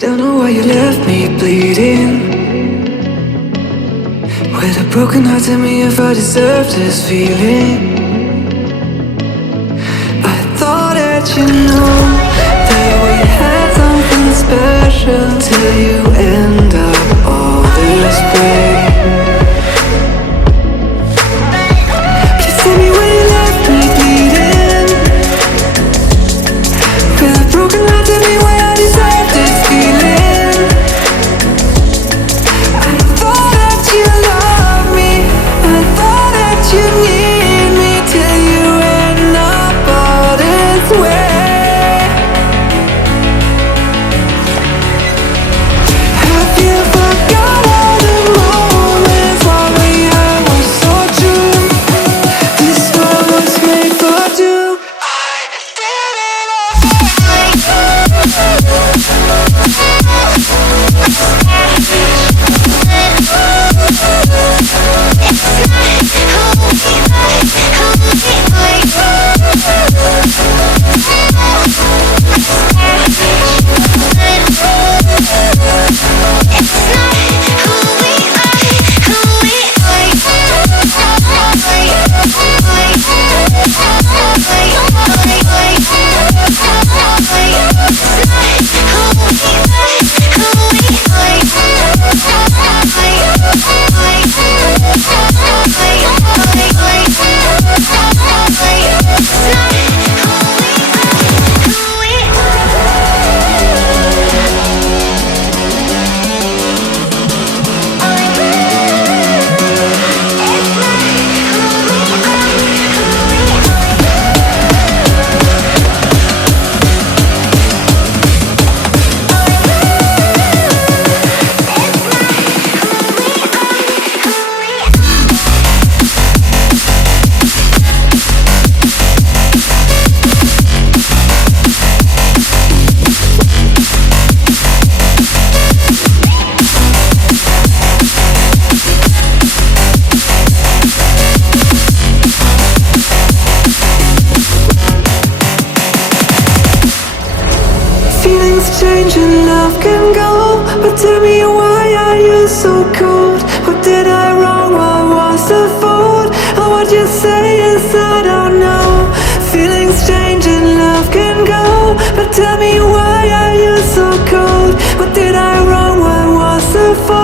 Don't know why you left me bleeding. With a broken heart, tell me if I deserve this feeling. I thought that you know that we had something special till you end up all this way. Please tell me why you left me bleeding. With a broken heart, tell me why I deserve this feeling. I thought that you loved me, I thought that you need me till you end up all this way. Have you forgot all the moments while we had was so true? This world was made for two. I did it change and love can go, but tell me why are you so cold? What did I wrong? What was the fault? And what you say is I don't know. Feelings change and love can go, but tell me why are you so cold? What did I wrong? What was the fault?